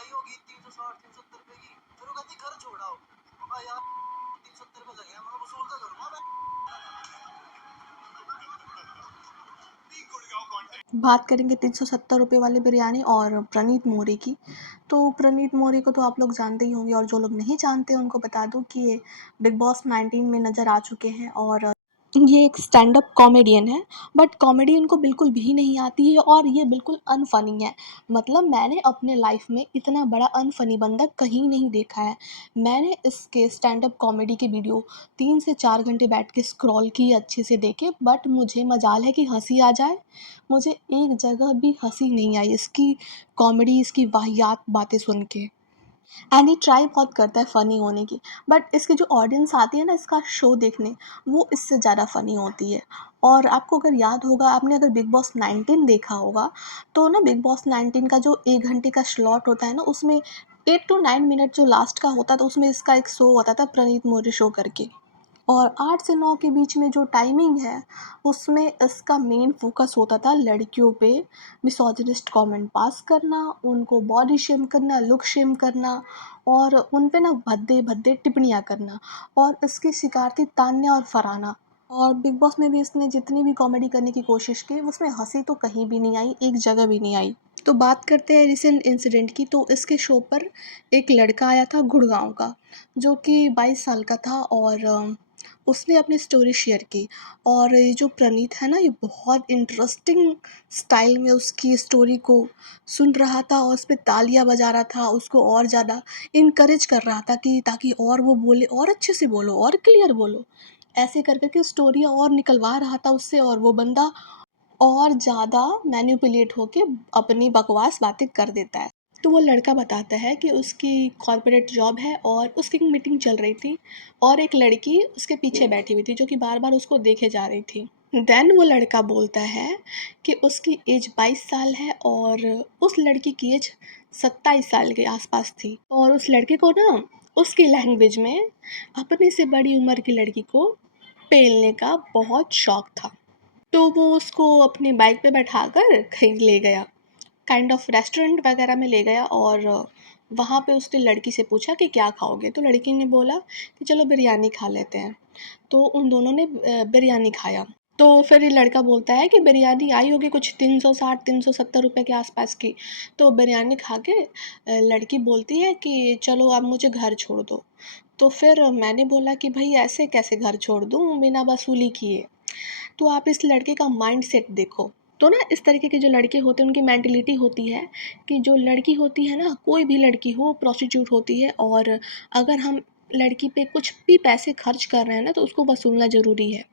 आई होगी 360 370 रुपए की, फिर वो कहती घर छोड़ाओ। यार 370 रुपए लगे हैं, मैं वसूल तो करूंगा मैं। बात करेंगे 370 रुपये वाली बिरयानी और प्रणीत मोरे की। तो प्रणीत मोरे को तो आप लोग जानते ही होंगे, और जो लोग नहीं जानते उनको बता दूं कि ये बिग बॉस 19 में नज़र आ चुके हैं और ये एक स्टैंड अप कॉमेडियन है। बट कॉमेडी इनको बिल्कुल भी नहीं आती है और ये बिल्कुल अनफनी है। मतलब मैंने अपने लाइफ में इतना बड़ा अनफनी बंदा कहीं नहीं देखा है। मैंने इसके स्टैंड अप कॉमेडी के वीडियो 3 से 4 घंटे बैठ के स्क्रॉल किए, अच्छे से देखे, बट मुझे मजाल है कि हंसी आ जाए। मुझे एक जगह भी हंसी नहीं आई इसकी कॉमेडी, इसकी वाहियात बातें सुन के। एंड ये ट्राई बहुत करता है फ़नी होने की, बट इसकी जो ऑडियंस आती है ना इसका शो देखने, वो इससे ज़्यादा फ़नी होती है। और आपको अगर याद होगा, आपने अगर बिग बॉस 19 देखा होगा, तो ना बिग बॉस 19 का जो 1 घंटे का स्लॉट होता है ना, उसमें 8 to 9 मिनट जो लास्ट का होता था, उसमें इसका एक शो होता था, प्रणीत मोरे शो करके। और 8 से 9 के बीच में जो टाइमिंग है, उसमें इसका मेन फ़ोकस होता था लड़कियों पे मिसोजिनिस्ट कमेंट पास करना, उनको बॉडी शेम करना, लुक शेम करना और उन पे ना भद्दे-भद्दे टिप्पणियाँ करना। और इसकी शिकार थी तान्या और फरहाना। और बिग बॉस में भी इसने जितनी भी कॉमेडी करने की कोशिश की, उसमें हँसी तो कहीं भी नहीं आई, एक जगह भी नहीं आई। तो बात करते हैं रिसेंट इंसिडेंट की। तो इसके शो पर एक लड़का आया था गुड़गाँव का, जो कि 22 साल का था और उसने अपनी स्टोरी शेयर की। और ये जो प्रणीत है ना, ये बहुत इंटरेस्टिंग स्टाइल में उसकी स्टोरी को सुन रहा था और उस पे तालियां बजा रहा था, उसको और ज़्यादा इनकरेज कर रहा था कि ताकि और वो बोले, और अच्छे से बोलो, और क्लियर बोलो। ऐसे कर करके स्टोरियाँ और निकलवा रहा था उससे, और वो बंदा और ज़्यादा मैनिपुलेट होके अपनी बकवास बातें कर देता है। तो वो लड़का बताता है कि उसकी कॉर्पोरेट जॉब है और उसकी एक मीटिंग चल रही थी और एक लड़की उसके पीछे बैठी हुई थी जो कि बार बार उसको देखे जा रही थी। देन वो लड़का बोलता है कि उसकी एज 22 साल है और उस लड़की की एज 27 साल के आसपास थी। और उस लड़के को ना उसकी लैंग्वेज में अपने से बड़ी उम्र की लड़की को पेलने का बहुत शौक था। तो वो उसको अपनी बाइक पे बैठाकर कहीं ले गया, काइंड ऑफ रेस्टोरेंट वगैरह में ले गया। और वहाँ पे उसने लड़की से पूछा कि क्या खाओगे, तो लड़की ने बोला कि चलो बिरयानी खा लेते हैं। तो उन दोनों ने बिरयानी खाया। तो फिर ये लड़का बोलता है कि बिरयानी आई होगी कुछ 360 370 रुपये के आसपास की। तो बिरयानी खा के लड़की बोलती है कि चलो अब मुझे घर छोड़ दो। तो फिर मैंने बोला कि भाई ऐसे कैसे घर छोड़ दूँ बिना वसूली किए। तो आप इस लड़के का माइंडसेट देखो। तो ना इस तरीके के जो लड़के होते हैं उनकी मेंटलिटी होती है कि जो लड़की होती है ना, कोई भी लड़की हो, प्रोस्टिट्यूट होती है, और अगर हम लड़की पे कुछ भी पैसे खर्च कर रहे हैं ना, तो उसको वसूलना ज़रूरी है।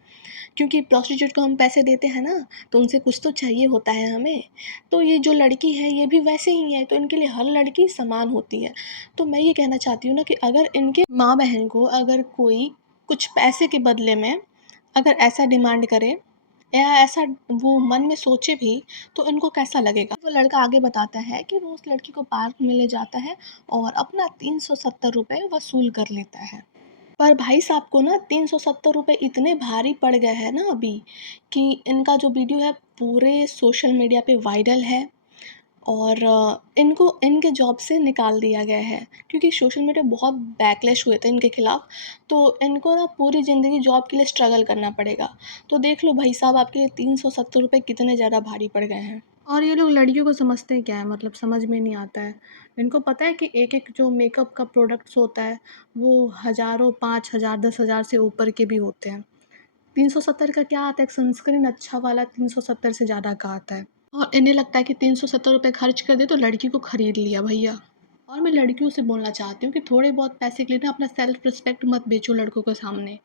क्योंकि प्रोस्टिट्यूट को हम पैसे देते हैं ना, तो उनसे कुछ तो चाहिए होता है हमें। तो ये जो लड़की है ये भी वैसे ही है, तो इनके लिए हर लड़की समान होती है। तो मैं ये कहना चाहती हूँ ना कि अगर इनके माँ बहन को अगर कोई कुछ पैसे के बदले में अगर ऐसा डिमांड करे या ऐसा वो मन में सोचे भी, तो इनको कैसा लगेगा। वो लड़का आगे बताता है कि वो उस लड़की को पार्क में ले जाता है और अपना 370 रुपये वसूल कर लेता है। पर भाई साहब को ना 370 रुपये इतने भारी पड़ गए हैं ना अभी, कि इनका जो वीडियो है पूरे सोशल मीडिया पे वायरल है। और इनको इनके जॉब से निकाल दिया गया है क्योंकि सोशल मीडिया बहुत बैकलैश हुए थे इनके खिलाफ। तो इनको ना पूरी ज़िंदगी जॉब के लिए स्ट्रगल करना पड़ेगा। तो देख लो भाई साहब, आपके लिए 370 रुपये कितने ज़्यादा भारी पड़ गए हैं। और ये लोग लड़कियों को समझते क्या है, मतलब समझ में नहीं आता है। इनको पता है कि एक एक जो मेकअप का प्रोडक्ट्स होता है वो हज़ारों, 5,000, 10,000 से ऊपर के भी होते हैं। 370 का क्या आता है, एक सनस्क्रीन अच्छा वाला 370 से ज़्यादा का आता है। और इन्हें लगता है कि 370 रुपये खर्च कर दे तो लड़की को खरीद लिया भैया। और मैं लड़कियों से बोलना चाहती हूँ कि थोड़े बहुत पैसे के लिए ना अपना सेल्फ रिस्पेक्ट मत बेचो लड़कों के सामने।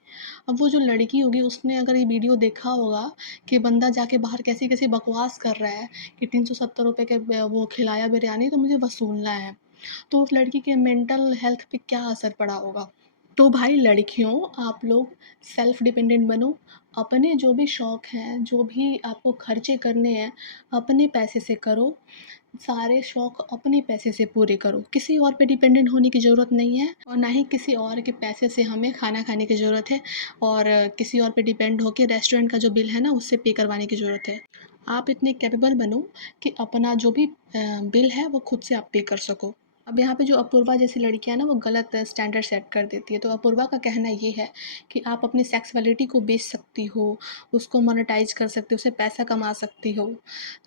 अब वो जो लड़की होगी उसने अगर ये वीडियो देखा होगा कि बंदा जाके बाहर कैसी कैसी बकवास कर रहा है कि 370 रुपये के वो खिलाया बिरयानी तो मुझे वसूलना है, तो उस लड़की के मेंटल हेल्थ पे क्या असर पड़ा होगा। तो भाई लड़कियों, आप लोग सेल्फ डिपेंडेंट बनो। अपने जो भी शौक़ हैं, जो भी आपको खर्चे करने हैं, अपने पैसे से करो। सारे शौक़ अपने पैसे से पूरे करो। किसी और पे डिपेंडेंट होने की ज़रूरत नहीं है और ना ही किसी और के पैसे से हमें खाना खाने की ज़रूरत है और किसी और पे डिपेंड होके रेस्टोरेंट का जो बिल है ना उससे पे करवाने की ज़रूरत है। आप इतने कैपेबल बनो कि अपना जो भी बिल है वो खुद से आप पे कर सको। अब यहाँ पे जो अपूर्वा जैसी लड़कियाँ ना वो गलत स्टैंडर्ड सेट कर देती है। तो अपूर्वा का कहना ये है कि आप अपनी सेक्सुअलिटी को बेच सकती हो, उसको मोनेटाइज़ कर सकती हो, उससे पैसा कमा सकती हो।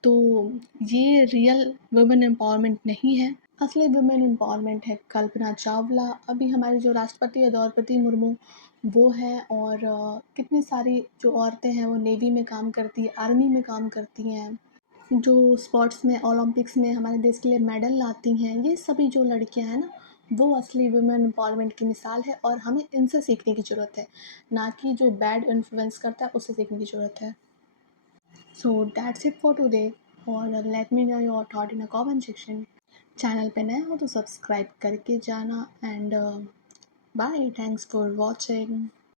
तो ये रियल वुमेन एम्पावरमेंट नहीं है। असली वुमेन एम्पावरमेंट है कल्पना चावला, अभी हमारी जो राष्ट्रपति है द्रौपदी मुर्मू वो है, और कितनी सारी जो औरतें हैं वो नेवी में काम करती है, आर्मी में काम करती हैं, जो स्पोर्ट्स में ओलंपिक्स में हमारे देश के लिए मेडल लाती हैं। ये सभी जो लड़कियां हैं ना वो असली वुमेन एम्पावरमेंट की मिसाल है, और हमें इनसे सीखने की ज़रूरत है, ना कि जो बैड इन्फ्लुएंस करता है उससे सीखने की ज़रूरत है। So that's it for today, और let me know your thought in a comment section. Channel पे नए हो तो सब्सक्राइब करके जाना, and bye, thanks for watching.